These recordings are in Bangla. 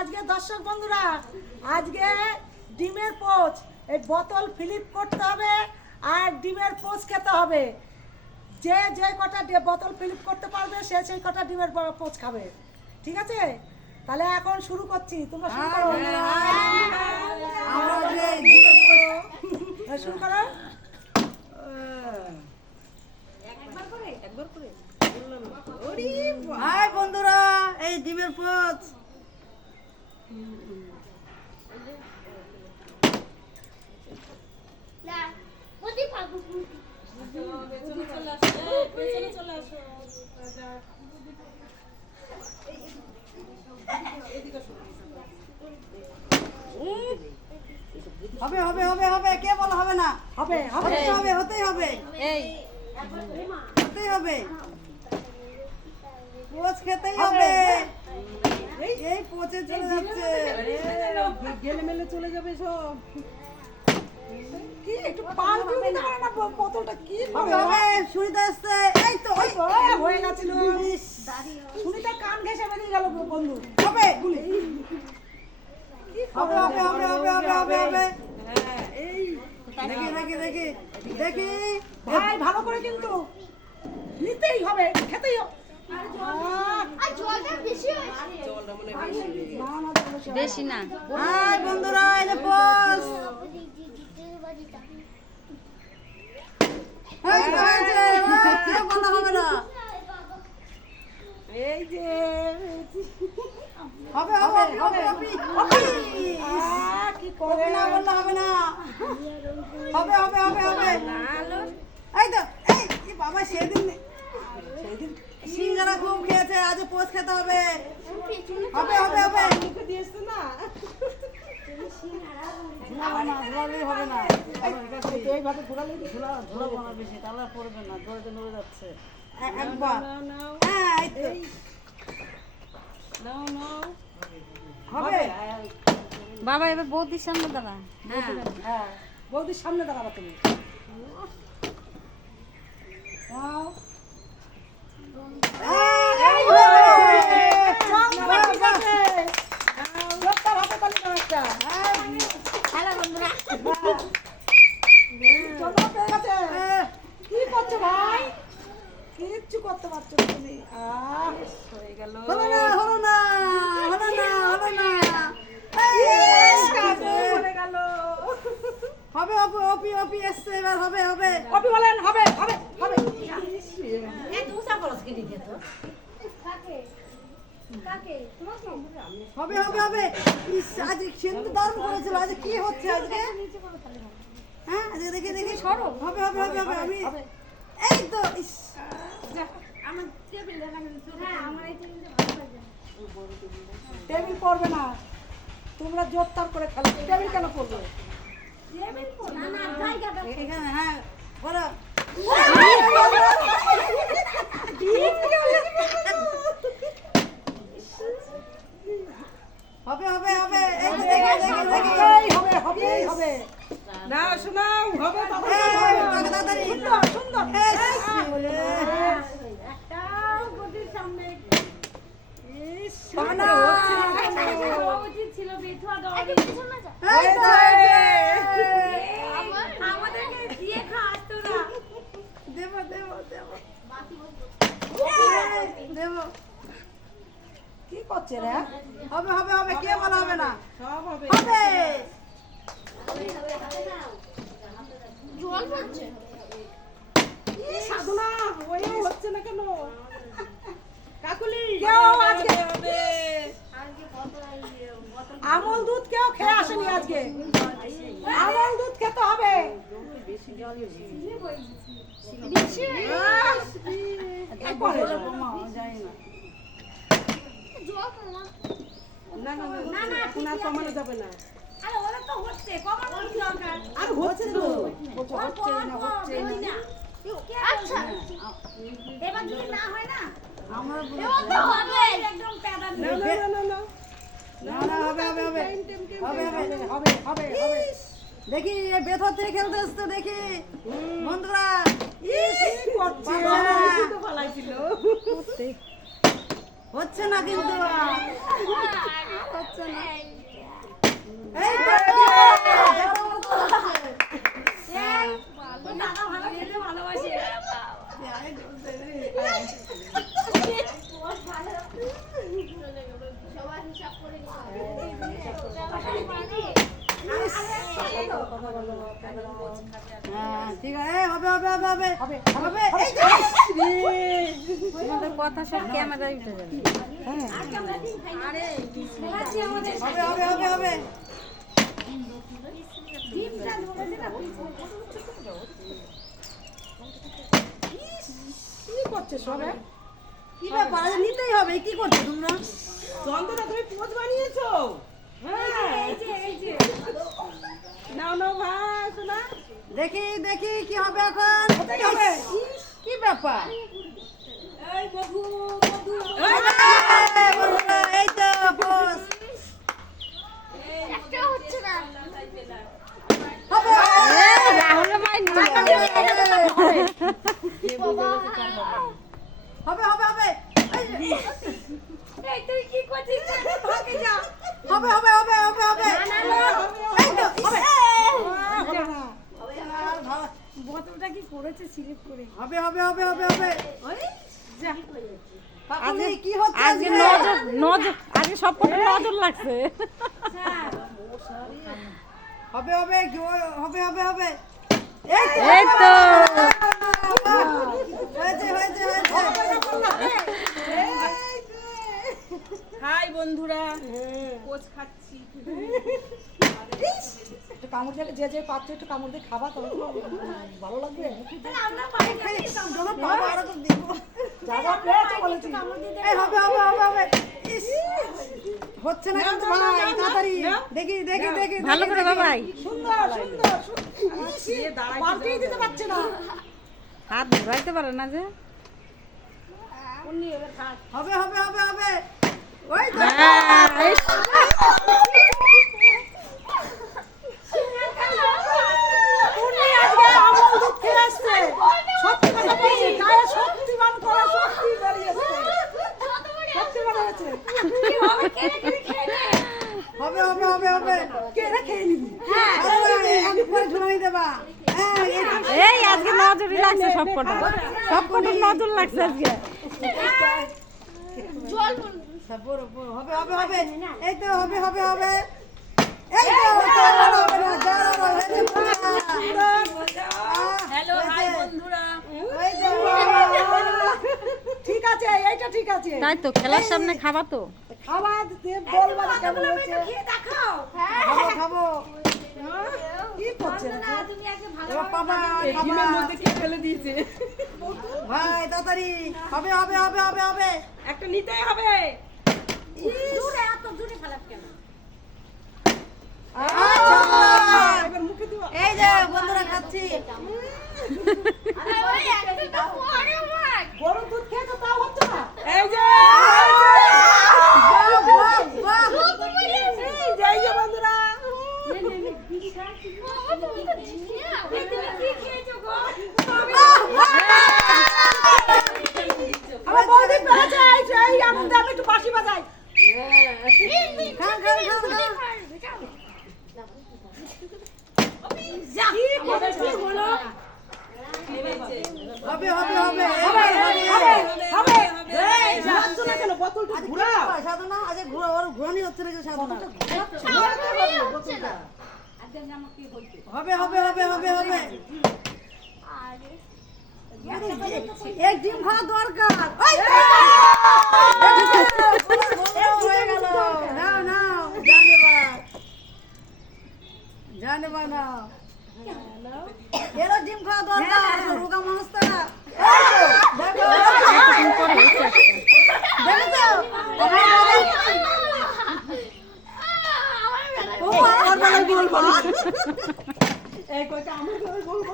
আজকে দর্শক বন্ধুরা, আজকে ডিমের পোচ, এই বোতল ফিলিপ করতে হবে আর ডিমের পোচ খেতে হবে। যে যে কটা বোতল ফিলিপ করতে পারবে সে সেই কটা ডিমের পোচ খাবে, ঠিক আছে? তাহলে এখন শুরু করছি, তোমরা শুরু করো। শুরু করো। হাই বন্ধুরা, এই ডিমের পোচ। হবে হবে হবে হবে, কে বলা হবে না? হবে হবে হবে, হতেই হবে, এই হতেই হবে, পোচ খেতেই হবে। এই পোচে চলে যাচ্ছে, গেলে মেলে চলে যাবে সব। কি একটু পাল্টে দিতে পারে না বোতলটা? কি হবে হবে। সুনিতা আসছে, এই তো ওই তো হয়ে গেছিল। সুনিতা কান ঘেঁষে বেরিয়ে গেল বন্ধু। হবে গুলি, হবে হবে হবে হবে হবে হবে হবে। এই দেখি দেখি দেখি দেখি, ভাই ভালো করে কিন্তু নিতেই হবে, খেতেই হবে। বেশি না। হাই বন্ধুরা, এই যে পোচ। এই তো হয়েছে, কেউ বলা হবে না। এই যে হবে হবে হবে হবে, কি করে না বললে হবে না। হবে হবে হবে হবে। এই তো এই বাবা, সেদিন সিঙ্গারা খুব খেয়েছে, আজ পোচ খেতে হবে। হবে হবে হবে। ঝুলালেই হবে না, এইভাবে ঘোরালে ঝুলাবো না বেশি, তাহলে পড়বে না, ধরে নড়ে যাচ্ছে। একবার, হ্যাঁ এই তো হবে। বাবা এবার বৌদির সামনে দাঁড়া। হ্যাঁ, বৌদির সামনে দাঁড়াবা তুমি। দাও। এই হয়েছে। ঠিক আছে। লোকটার হাতে তালি দাও একটা। হ্যালো বন্ধুরা। চলো, পেয়ে গেছে। কি করছো ভাই? কিচ্ছু করতে পারছো না তুমি। হয়ে গেল। হলো না হলো না হলো না হলো না। পড়ে গেল। হবে হবে, অপি অপি এসছে, এবার হবে হবে কপি বলেন, হবে হবে হবে। হবে হবে হবে। ইস, আজ সিন্ধু দারুণ করেছিল, আজ কি হচ্ছে আজকে? হ্যাঁ আজকে দেখি দেখি, সরো। হবে হবে হবে হবে। আমি এই তো, ইস টেবিল পড়বে না, তোমরা জোর তার করে খেলো। টেবিল কেন পড়বে? এখানে, হ্যাঁ বলো। হবে হবে হবে, এই তো দেখি দেখি দেখি। হবে হবে হবে। না শোনাও, হবে তাড়াতাড়ি সুন্দর সুন্দর। হবে না। এই তো, দেব দেব দেব দেব। কি করছে রে? হবে হবে হবে, কে বলা হবে না? সব হবে। হবে। সাধনা ওই হচ্ছে না কেন? কাকুলি কেউ আজকে আমল দুধ কেউ খেয়ে আসেনি আজকে। আমল দুধ খেতে হবে। এরপরে যাই না। না না না না, এখন আর কমানো যাবে না। আর হচ্ছে তো, হচ্ছে না হচ্ছে না। আমার না না না না না না, হবে হবে হবে হবে হবে হবে হবে হবে। দেখি, এই বেথর থেকে খেলতে আসছে, দেখি বন্ধুরা। কি করছে? হচ্ছে না কিন্তু, হচ্ছে না। হ্যাঁ ঠিক আছে এই হবে হবে হবে হবে হবে, হবে এই তো তোমাদের কথা সব ক্যামেরায় উঠে যাবে হ্যাঁ হবে হবে হবে হবে কি করছে সবে? কি ব্যাপার আজ নিতেই হবে কি করছো তোমরা চন্দনা তুমি পোজ বানিয়েছো? হ্যাঁ। নাও নাও ভাই শোনা। দেখি দেখি কি হবে এখন কোথায় হবে? ইস, কি ব্যাপার এই মধু মধু। এই বন্ধুরা, এই তো বস হবে রাহুল ভাই হবে হবে হবে এই যে, হবে হবে হবে হবে হবে এই তো হবে আর ভালো- বোতলটা কি করেছে সিলেক্ট করে হবে হবে হবে হবে হবে পাপুলি, কি হচ্ছে আজকে নজর নজর আজকে সব কটা নজর লাগছে হবে হবে হবে হবে হবে এই তো হয়েছে হয়েছে হয়েছে হাই বন্ধুরা, পোজ খাচ্ছি। একটু কামড় দিলে যে যে পাচ্ছে একটু কামড় দিয়ে খাবা তবে তো ভালো লাগবে। চলো পাবো আরো তো দিব যা যা পেয়েছে বলেছি। এই হবে হবে হবে হবে ইস, হচ্ছে না কিন্তু ভাই তাড়াতাড়ি দেখি দেখি দেখি ভালো করে বাবাই সুন্দর সুন্দর পাল্টেই দিতে পারছে না। হাত ঘুরাইতে পারে না যে হবে হবে হবে হবে ওই তো হ্যাঁ, এই উনি আজকে আমল দুধ খেয়ে আসছে। সত্যি কথা বলছি, গায়ে শক্তিমান করে শক্তি বেরিয়েছে। শক্তি বেরিয়েছে। হবে হবে হবে হবে কেড়ে খেয়ে নিবি। আমি পরে ঝুলাই দেবা হ্যাঁ এই আজকে নজরই লাগছে সব কটা সব কটা নজর লাগছে আজকে পুরো পুরো হবে হবে হবে এই তো হবে হবে হবে এই তো হবে না যাও হয়েছে হ্যালো হাই বন্ধুরা। ওই তো ঠিক আছে, এইটা ঠিক আছে। তাই তো খেলার সামনে খাবা তো খাবার দিয়ে বলবা যে কেমন হয়েছে। খাবো খাবো কি করছে না? এবার পাবা ডিমের খাবা মধ্যে কে ফেলে দিয়েছে? ভাই তাড়াতাড়ি হবে হবে হবে হবে হবে একটা নিতেই হবে। আচ্ছা এবার মুখে দিও। এই যে বন্ধুরা খাচ্ছি গরুর দুধ খেয়ে তো তাও হচ্ছে না। এই যে বাহ, বাহ, বাহ। এই যে বন্ধুরা। আমার বৌদি পেয়েছে, এই আনন্দে আমি একটু বাঁশি বাজাই। খান খান খান খান হবে হবে হবে হবে। এই যাচ্ছো না কেন? বোতলটা ঘুরাও। সাধনা আজ ঘুরানি হচ্ছে নাকি সাধনা হবে হবে হবে হবে হবে এক ডিম খাওয়া দরকার ওই তো! হয়ে গেল নাও নাও জানেবা নাও এরও ডিম খাওয়া দরকার রোগা মানুষ তারা দেখো কিছুদিন পরে হয়েছে একটা। দেখেছো আমার বেলায় বলবো এই কয়টা আমি তোকে বলবো।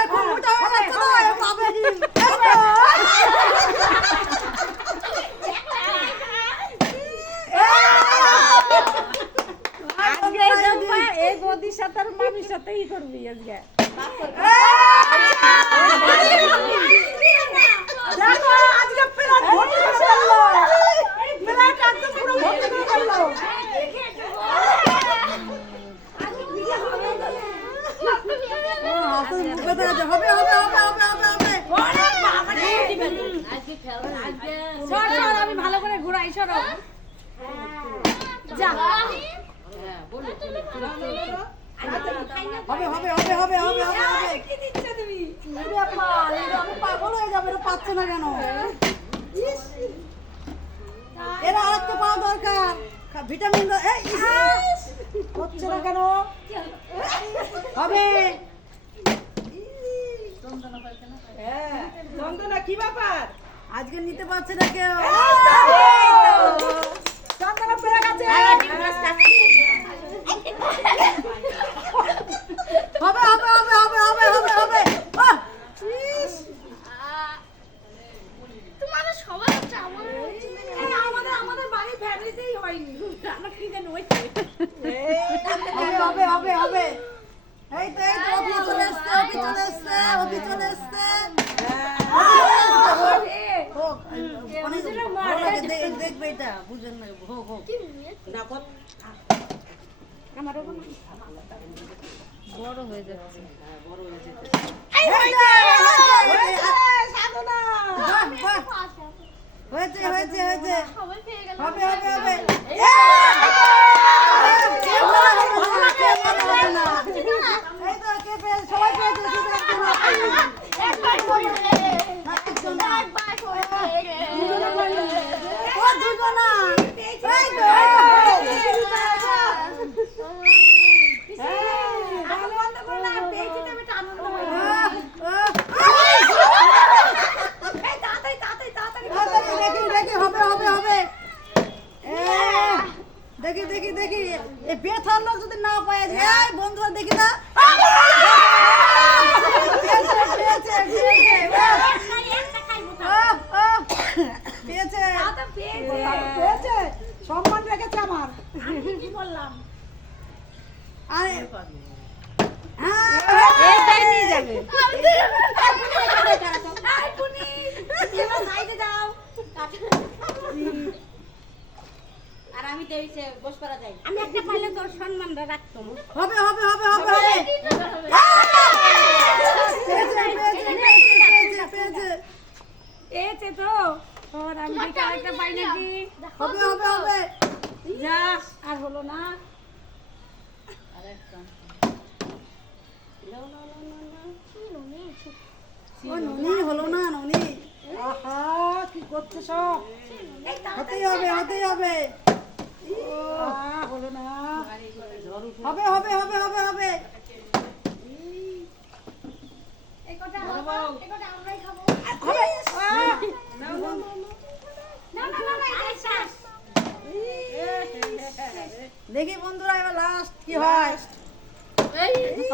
এখন মোটা হয়ে যাচ্ছে না এ পাবে ডিম আজকে এই বদির সাথে আর মামির সাথে ই করবি আজকে দেখো আজকে প্লেট ভর্তি করে ফেললো। প্লেট একদম পুরো ভর্তি করে ফেললো। হবে হবে হবে হবে হবে হবে আমি ভালো করে ঘুরাই সরো আ হবে হবে হবে হবে হবে হবে হবে কি দিচ্ছ তুমি আমি পাগল হয়ে যাবে এটা পাচ্ছে না কেন ইস, এরা আরেকটা পাওয়া দরকার ভিটামিন হচ্ছে না কেন? হবে হ্যাঁ চন্দনা কি ব্যাপার? আজকে নিতে পারছে না কেউ চন্দনা পেরে গেছে। হবে হবে হবে হবে হবে হবে হবে আহ! ইস, তোমাদের সবার হচ্ছে আমার হচ্ছে না। আমাদের বাড়ির ফ্যামিলিতেই হয়নি। হবে হবে হবে হবে এই তো অভি চলে এসছে অভি চলে এসছে অভি চলে এসছে হোক, অনেক ভালো লাগে, দেখবে এটা বুঝেন না হোক হোক না কত বড় হয়ে যাচ্ছে। সাধনা বাহ, বাহ, হয়েছে হয়েছে হয়েছে সবাই পেয়ে গেল। হবে হবে হবে কেউ বলা হবে না, কেউ বলা হবে না। এই তো কে পেয়েছে? সবাই পেয়েছে, শুধু একজন না পেয়েছে। একবার করে না, একজন না। একবার করে ও দুজনা। এই তো, এই তো, দেখি হবে হবে হবে দেখি দেখি দেখি এই বেথার লোক যদি না পায় বন্ধুরা দেখি না পেয়েছে, পেয়েছে, পেয়েছে। পেয়েছে, সম্মান রেখেছে আমার। আরে, হ্যাঁ, এটাই নিয়ে যাবে। আর আমি দেইছে বস করা যায়। আমি একটা পাইলে তোর সম্মানটা রাখতাম। হবে হবে হবে হবে হবে পেয়েছে, পেয়েছে, পেয়েছে, পেয়েছে। পেয়েছে তো। ওর আমি দেখে আরেকটা পাই নাকি? হবে হবে হবে যা, আর হলো না। ও ননি হলো না ননি আহা, কি করছে সব? হতেই হবে হতেই হবে হলো না। হবে হবে হবে হবে হবে হবে। দেখি বন্ধুরা এবার লাস্ট কি হয়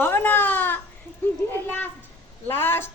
হবে না লাস্ট